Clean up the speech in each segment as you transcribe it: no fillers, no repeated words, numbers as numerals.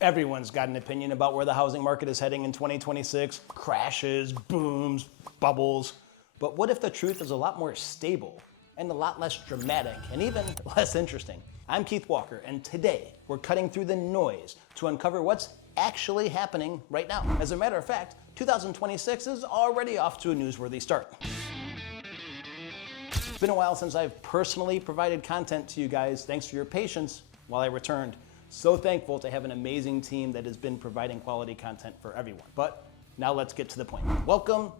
Everyone's got an opinion about where the housing market is heading in 2026. Crashes, booms, bubbles. But what if the truth is a lot more stable and a lot less dramatic and even less interesting? I'm Keith Walker, and today we're cutting through the noise to uncover what's actually happening right now. As a matter of fact, 2026 is already off to a newsworthy start. It's been a while since I've personally provided content to you guys. Thanks for your patience while I returned. So thankful to have an amazing team that has been providing quality content for everyone. But now let's get to the point. Welcome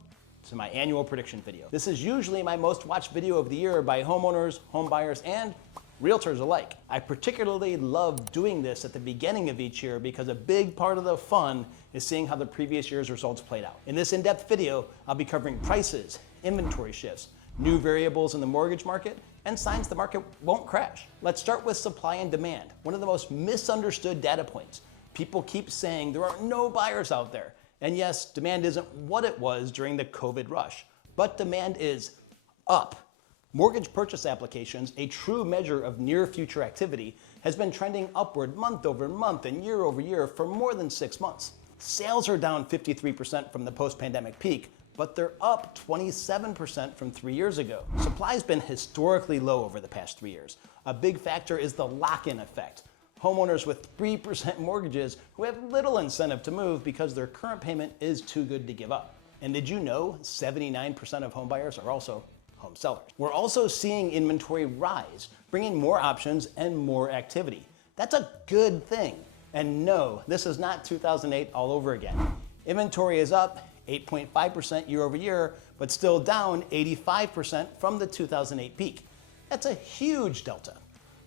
to my annual prediction video. This is usually my most watched video of the year by homeowners, home buyers, and realtors alike. I particularly love doing this at the beginning of each year because a big part of the fun is seeing how the previous year's results played out. In this in-depth video, I'll be covering prices, inventory shifts, new variables in the mortgage market, and signs the market won't crash. Let's start with supply and demand, one of the most misunderstood data points. People keep saying there are no buyers out there. And yes, demand isn't what it was during the COVID rush, but demand is up. Mortgage purchase applications, a true measure of near future activity, has been trending upward month over month and year over year for more than 6 months. Sales are down 53% from the post-pandemic peak, but they're up 27% from 3 years ago. Supply's been historically low over the past 3 years. A big factor is the lock-in effect. Homeowners with 3% mortgages who have little incentive to move because their current payment is too good to give up. And did you know 79% of homebuyers are also home sellers? We're also seeing inventory rise, bringing more options and more activity. That's a good thing. And no, this is not 2008 all over again. Inventory is up 8.5% year over year, but still down 85% from the 2008 peak. That's a huge delta.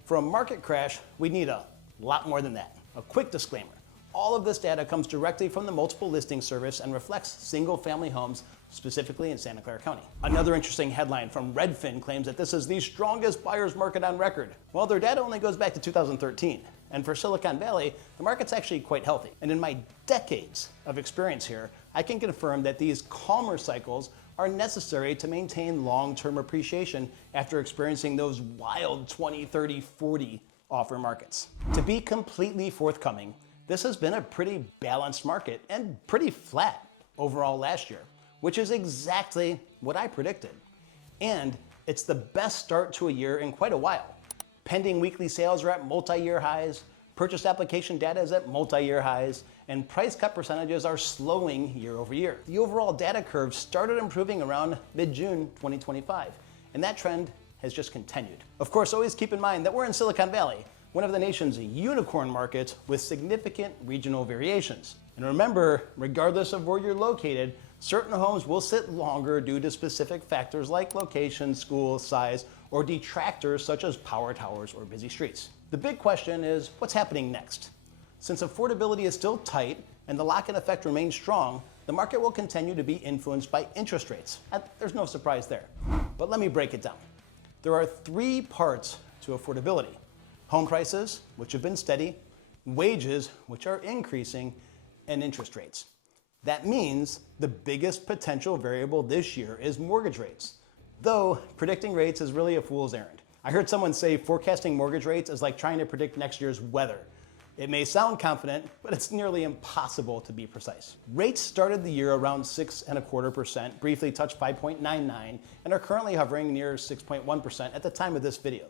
For a market crash, we need a lot more than that. A quick disclaimer. All of this data comes directly from the multiple listing service and reflects single-family homes, specifically in Santa Clara County. Another interesting headline from Redfin claims that this is the strongest buyer's market on record. Well, their data only goes back to 2013. And for Silicon Valley, the market's actually quite healthy. And in my decades of experience here, I can confirm that these calmer cycles are necessary to maintain long-term appreciation after experiencing those wild 20, 30, 40 offer markets. To be completely forthcoming, this has been a pretty balanced market and pretty flat overall last year, which is exactly what I predicted. And it's the best start to a year in quite a while. Pending weekly sales are at multi-year highs, purchase application data is at multi-year highs, and price cut percentages are slowing year over year. The overall data curve started improving around mid-June 2025, and that trend has just continued. Of course, always keep in mind that we're in Silicon Valley, one of the nation's unicorn markets with significant regional variations. And remember, regardless of where you're located, certain homes will sit longer due to specific factors like location, school, size, or detractors such as power towers or busy streets. The big question is, what's happening next? Since affordability is still tight and the lock-in effect remains strong, the market will continue to be influenced by interest rates. There's no surprise there. But let me break it down. There are 3 parts to affordability: home prices, which have been steady, wages, which are increasing, and interest rates. That means the biggest potential variable this year is mortgage rates, though predicting rates is really a fool's errand. I heard someone say forecasting mortgage rates is like trying to predict next year's weather. It may sound confident, but it's nearly impossible to be precise. Rates started the year around 6.25%, briefly touched 5.99, and are currently hovering near 6.1% at the time of this video.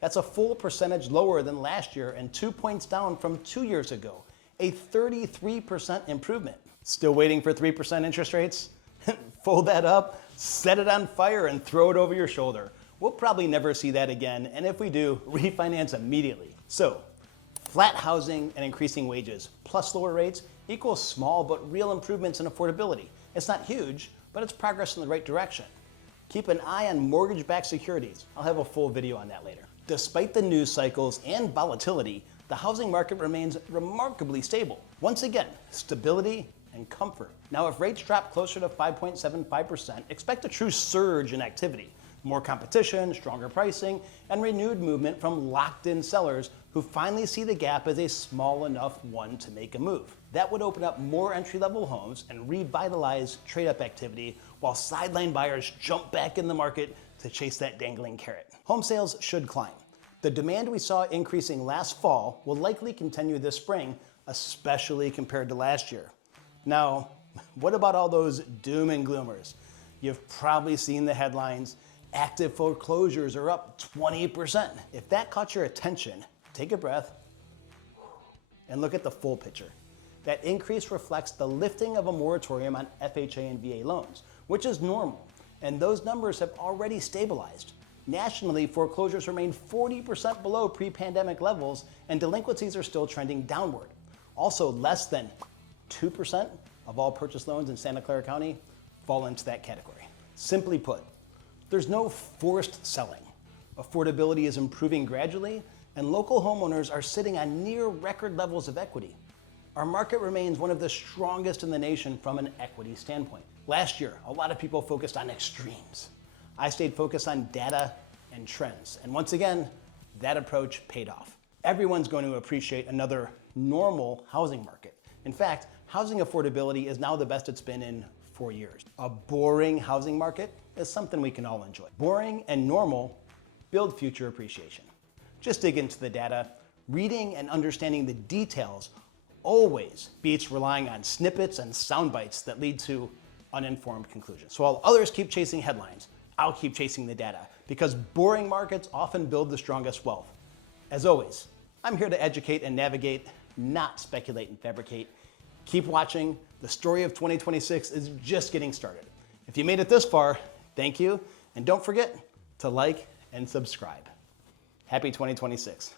That's a full percentage lower than last year and 2 points down from 2 years ago, a 33% improvement. Still waiting for 3% interest rates? Fold that up, set it on fire, and throw it over your shoulder. We'll probably never see that again, and if we do, refinance immediately. So, flat housing and increasing wages plus lower rates equals small but real improvements in affordability. It's not huge, but it's progress in the right direction. Keep an eye on mortgage-backed securities. I'll have a full video on that later. Despite the news cycles and volatility, the housing market remains remarkably stable. Once again, stability and comfort. Now, if rates drop closer to 5.75%, expect a true surge in activity. More competition, stronger pricing, and renewed movement from locked-in sellers who finally see the gap as a small enough one to make a move. That would open up more entry-level homes and revitalize trade-up activity while sideline buyers jump back in the market to chase that dangling carrot. Home sales should climb. The demand we saw increasing last fall will likely continue this spring, especially compared to last year. Now, what about all those doom and gloomers? You've probably seen the headlines, active foreclosures are up 20%. If that caught your attention, take a breath and look at the full picture. That increase reflects the lifting of a moratorium on FHA and VA loans, which is normal, and those numbers have already stabilized. Nationally, foreclosures remain 40% below pre-pandemic levels, and delinquencies are still trending downward. Also, less than 2% of all purchase loans in Santa Clara County fall into that category. Simply put, there's no forced selling. Affordability is improving gradually, and local homeowners are sitting on near record levels of equity. Our market remains one of the strongest in the nation from an equity standpoint. Last year, a lot of people focused on extremes. I stayed focused on data and trends, and once again, that approach paid off. Everyone's going to appreciate another normal housing market. In fact, housing affordability is now the best it's been in 4 years. A boring housing market is something we can all enjoy. Boring and normal build future appreciation. Just dig into the data. Reading and understanding the details always beats relying on snippets and sound bites that lead to uninformed conclusions. So while others keep chasing headlines, I'll keep chasing the data, because boring markets often build the strongest wealth. As always, I'm here to educate and navigate, not speculate and fabricate. Keep watching. The story of 2026 is just getting started. If you made it this far, thank you, and don't forget to like and subscribe. Happy 2026.